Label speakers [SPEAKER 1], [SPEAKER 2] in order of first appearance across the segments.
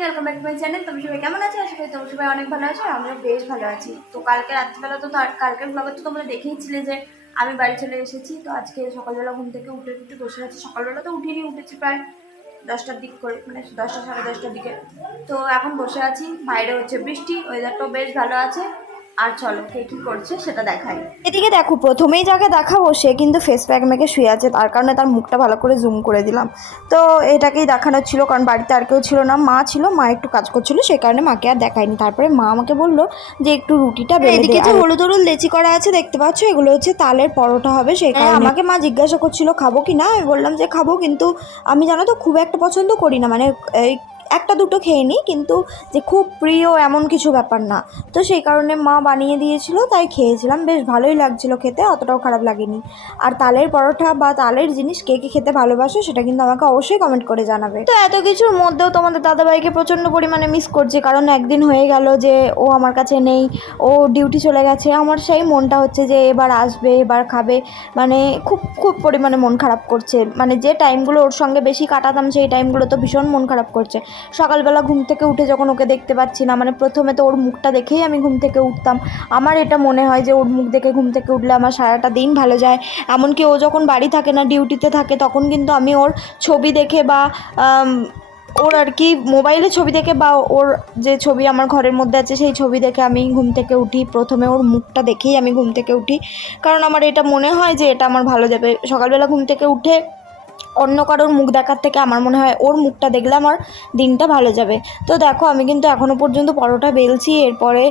[SPEAKER 1] Welcome back my channel তুমি সবাই কেমন আছো? আশা করি তোমরা সবাই অনেক ভালো আছো আর আমরা বেশ ভালো আছি। তো কালকে রাত্রিবেলা তো কালকের ব্লগে তো তোমরা দেখেইছিলে যে আমি বাড়ি চলে এসেছি। তো আজকে সকালবেলা ঘুম থেকে উঠে উঠে বসে আছি। সকালবেলা তো উঠিনি, উঠেছি প্রায় দশটার দিক করে মানে দশটা সাড়ে দশটার দিকে। তো এখন বসে আছি। বাইরে হচ্ছে বৃষ্টি ওয়েদারটাও বেশ ভালো আছে। আর চলো কে কী করছে সেটা দেখাই।
[SPEAKER 2] এদিকে দেখো প্রথমেই যাকে দেখাবো সে কিন্তু ফেস প্যাক মেখে শুয়ে আছে তার কারণে তার মুখটা ভালো করে জুম করে দিলাম। তো এটাকেই দেখানো ছিল কারণ বাড়িতে আর কেউ ছিল না মা ছিল মা একটু কাজ করছিল সেই কারণে মাকে আর দেখায়নি। তারপরে মা আমাকে বলল যে একটু রুটিটা বেলে এদিকে যে হলুদ হলুদ লেচি করা আছে দেখতে পাচ্ছ এগুলো হচ্ছে তালের পরোটা হবে সেই কারণে। আমাকে মা জিজ্ঞাসা করছিল খাব কি না? আমি বললাম যে খাব কিন্তু আমি জানো তো খুব একটা পছন্দ করি না। মানে এই একটা দুটো খেয়ে নিই কিন্তু যে খুব প্রিয় এমন কিছু ব্যাপার না। তো সেই কারণে মা বানিয়ে দিয়েছিল, তাই খেয়েছিলাম। বেশ ভালোই লাগছিল খেতে, অতটাও খারাপ লাগেনি। আর তালের পরোটা বা তালের জিনিস কে কে খেতে ভালোবাসো, সেটা কিন্তু আমাকে অবশ্যই কমেন্ট করে জানাবে। তো এত কিছুর মধ্যেও তোমাদের দাদাভাইকে প্রচণ্ড পরিমাণে মিস করছে, কারণ একদিন হয়ে গেল যে ও আমার কাছে নেই, ও ডিউটি চলে গেছে। আমার সেই মনটা হচ্ছে যে এবার আসবে, এবার খাবে। মানে খুব খুব পরিমাণে মন খারাপ করছে। মানে যে টাইমগুলো ওর সঙ্গে বেশি কাটাতাম, সেই টাইমগুলো তো ভীষণ মন খারাপ করছে। সকালবেলা ঘুম থেকে উঠে যখন ওকে দেখতে পাচ্ছি না মানে প্রথমে তো ওর মুখটা দেখেই আমি ঘুম থেকে উঠতাম। আমার এটা মনে হয় যে ওর মুখ দেখে ঘুম থেকে উঠলে আমার সারাটা দিন ভালো যায়। এমনকি ও যখন বাড়ি থাকে না, ডিউটিতে থাকে, তখন কিন্তু আমি ওর ছবি দেখে বা ওর আর কি মোবাইলে ছবি দেখে বা ওর যে ছবি আমার ঘরের মধ্যে আছে, সেই ছবি দেখে আমি ঘুম থেকে উঠি। প্রথমে ওর মুখটা দেখেই আমি ঘুম থেকে উঠি। কারণ আমার এটা মনে হয় যে এটা আমার ভালো যাবে। সকালবেলা ঘুম থেকে উঠে অন্য কারোর মুখ দেখার থেকে আমার মনে হয় ওর মুখটা দেখলে আমার দিনটা ভালো যাবে। তো দেখো, আমি কিন্তু এখনও পর্যন্ত পরোটা বেলছি, এরপরে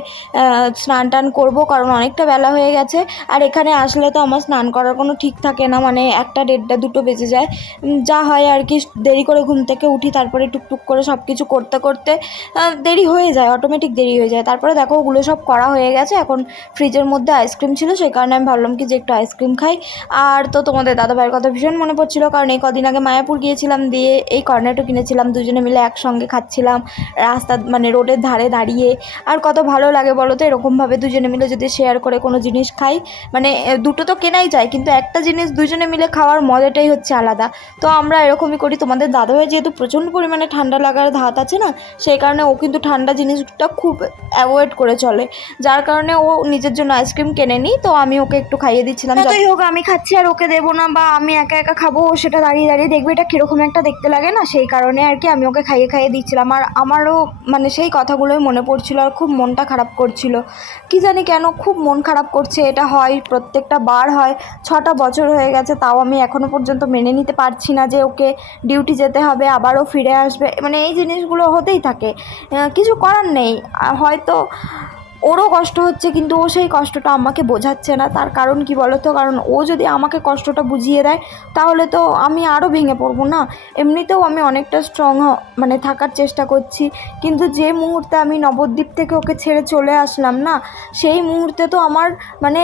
[SPEAKER 2] স্নান টান করব কারণ অনেকটা বেলা হয়ে গেছে। আর এখানে আসলে তো আমার স্নান করার কোনো ঠিক থাকে না মানে একটা দেড়টা দুটো বেজে যায়। যা হয় আর কি, দেরি করে ঘুম থেকে উঠি, তারপরে টুকটুক করে সব কিছু করতে করতে দেরি হয়ে যায় অটোমেটিক দেরি হয়ে যায়। তারপরে দেখো, ওগুলো সব করা হয়ে গেছে। এখন ফ্রিজের মধ্যে আইসক্রিম ছিল, সেই কারণে আমি ভাবলাম কি যে একটু আইসক্রিম খাই। আর তো তোমাদের দাদা ভাইয়ের কথা ভীষণ মনে পড়ছিল, কারণ কদিন আগে মায়াপুর গিয়েছিলাম দিয়ে এই কর্নেটো কিনেছিলাম, দুজনে মিলে একসঙ্গে খাচ্ছিলাম রাস্তা মানে রোডের ধারে দাঁড়িয়ে। আর কত ভালো লাগে বলো তো এরকমভাবে দুজনে মিলে যদি শেয়ার করে কোনো জিনিস খাই। মানে দুটো তো কেনাই যায়, কিন্তু একটা জিনিস দুজনে মিলে খাওয়ার মজাটাই হচ্ছে আলাদা। তো আমরা এরকমই করি, তোমাদের দাদাভাই যেহেতু প্রচণ্ড পরিমাণে ঠান্ডা লাগার ধাত আছে না, সেই কারণে ও কিন্তু ঠান্ডা জিনিসটা খুব অ্যাভয়েড করে চলে। যার কারণে ও নিজের জন্য আইসক্রিম কেনে নি তো আমি ওকে একটু খাইয়ে দিচ্ছিলাম। যতই হোক, আমি খাচ্ছি আর ওকে দেবো না, বা আমি একা একা খাব, সেটা দাঁড়িয়ে দাঁড়িয়ে দেখবে এটা কীরকম একটা দেখতে লাগে না, সেই কারণে আর কি আমি ওকে খাইয়ে খাইয়ে দিচ্ছিলাম। আর আমারও মানে সেই কথাগুলোই মনে পড়ছিল আর খুব মনটা খারাপ করছিল। কি জানি কেন খুব মন খারাপ করছে, এটা হয়, প্রত্যেকটা বার হয়, ছটা বছর হয়ে গেছে, তাও আমি এখনও পর্যন্ত মেনে নিতে পারছি না যে ওকে ডিউটি যেতে হবে, আবারও ফিরে আসবে মানে এই জিনিসগুলো হতেই থাকে। কিছু করার নেই হয়তো ওরও কষ্ট হচ্ছে, কিন্তু ও সেই কষ্টটা আমাকে বোঝাচ্ছে না। তার কারণ কি বলো তো কারণ ও যদি আমাকে কষ্টটা বুঝিয়ে দেয়, তাহলে তো আমি আরও ভেঙে পড়ব না। এমনিতেও আমি অনেকটা স্ট্রং মানে থাকার চেষ্টা করছি। কিন্তু যে মুহূর্তে আমি নবদ্বীপ থেকে ওকে ছেড়ে চলে আসলাম না, সেই মুহূর্তে তো আমার মানে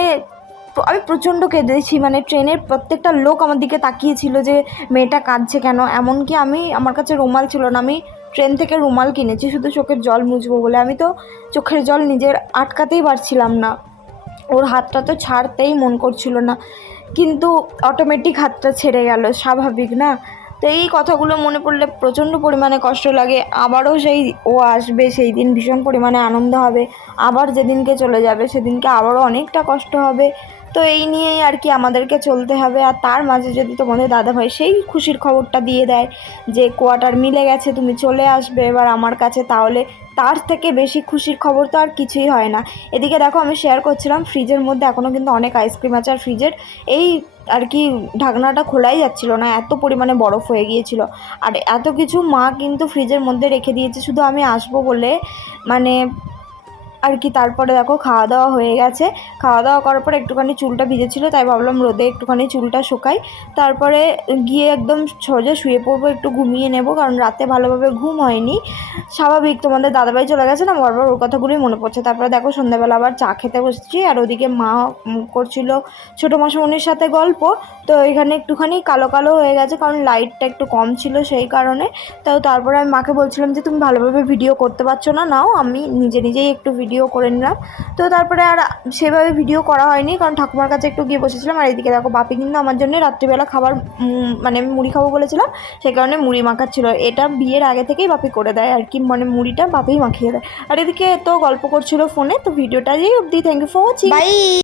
[SPEAKER 2] আমি প্রচণ্ড কেঁদেছি। মানে ট্রেনের প্রত্যেকটা লোক আমার দিকে তাকিয়েছিল যে, মেয়েটা কাঁদছে কেন? এমনকি আমি, আমার কাছে রুমাল ছিল না। আমি ট্রেন থেকে রুমাল কিনেছি, শুধু চোখের জল মুছবো বলে। আমি তো চোখের জল নিজের আটকাতেই পারছিলাম না। ওর হাতটা তো ছাড়তেই মন করছিল না। কিন্তু অটোমেটিক হাতটা ছেড়ে গেল, স্বাভাবিক না? তো এই কথাগুলো মনে পড়লে প্রচণ্ড পরিমাণে কষ্ট লাগে। আবারও সেই ও আসবে, সেই দিন ভীষণ পরিমাণে আনন্দ হবে। আবার যেদিনকে চলে যাবে, সেদিনকে আবারও অনেকটা কষ্ট হবে। তো এই নিয়েই আর কি আমাদেরকে চলতে হবে। আর তার মাঝে যদি তোমাদের দাদাভাই সেই খুশির খবরটা দিয়ে দেয় যে, কোয়ার্টার মিলে গেছে, তুমি চলে আসবে এবার আমার কাছে, তাহলে তার থেকে বেশি খুশির খবর তো আর কিছুই হয় না। এদিকে দেখো আমি শেয়ার করছিলাম ফ্রিজের মধ্যে এখনও কিন্তু অনেক আইসক্রিম আছে। আর ফ্রিজের এই আর কি ঢাকনাটা খোলাই যাচ্ছিল না, এত পরিমাণে বরফ হয়ে গিয়েছিল। আর এত কিছু মা কিন্তু ফ্রিজের মধ্যে রেখে দিয়েছে, শুধু আমি আসব বলে মানে আর কি, তারপরে দেখো খাওয়া দাওয়া হয়ে গেছে। খাওয়া দাওয়া করার পর একটুখানি চুলটা ভিজেছিল, তাই ভাবলাম রোদে একটুখানি চুলটা শুকাই। তারপরে গিয়ে একদম সোজা শুয়ে পড়ব, একটু ঘুমিয়ে নেব, কারণ রাতে ভালোভাবে ঘুম হয়নি। স্বাভাবিক, তোমাদের দাদাভাই চলে গেছে না, বারবার ওর কথাগুলোই মনে পড়ছে। তারপরে দেখো সন্ধ্যাবেলা আবার চা খেতে বসছি, আর ওদিকে মা করছিল ছোটো মাসমনির সাথে গল্প। তো এখানে একটুখানি কালো কালো হয়ে গেছে, কারণ লাইটটা একটু কম ছিল সেই কারণে। তো তারপরে আমি মাকে বলছিলাম যে, তুমি ভালোভাবে ভিডিও করতে পারছ না, নাও, আমি নিজে নিজেই একটু ভিডিও ভিডিও করে নিলাম। তো তারপরে আর সেভাবে ভিডিও করা হয়নি, কারণ ঠাকুমার কাছে একটু গিয়ে বসেছিলাম। আর এদিকে দেখো, বাপি কিন্তু আমার জন্য রাত্রিবেলা খাবার মানে আমি মুড়ি খাব বলেছিলাম সেই কারণে মুড়ি মাখাচ্ছিল। এটা বিয়ের আগে থেকেই বাপি করে দেয় আর কি মানে মুড়িটা বাপেই মাখিয়ে দেয়। আর এদিকে তো গল্প করছিল ফোনে, তো ভিডিওটা ভিডিওটাই অবধি। Thank you for watching bye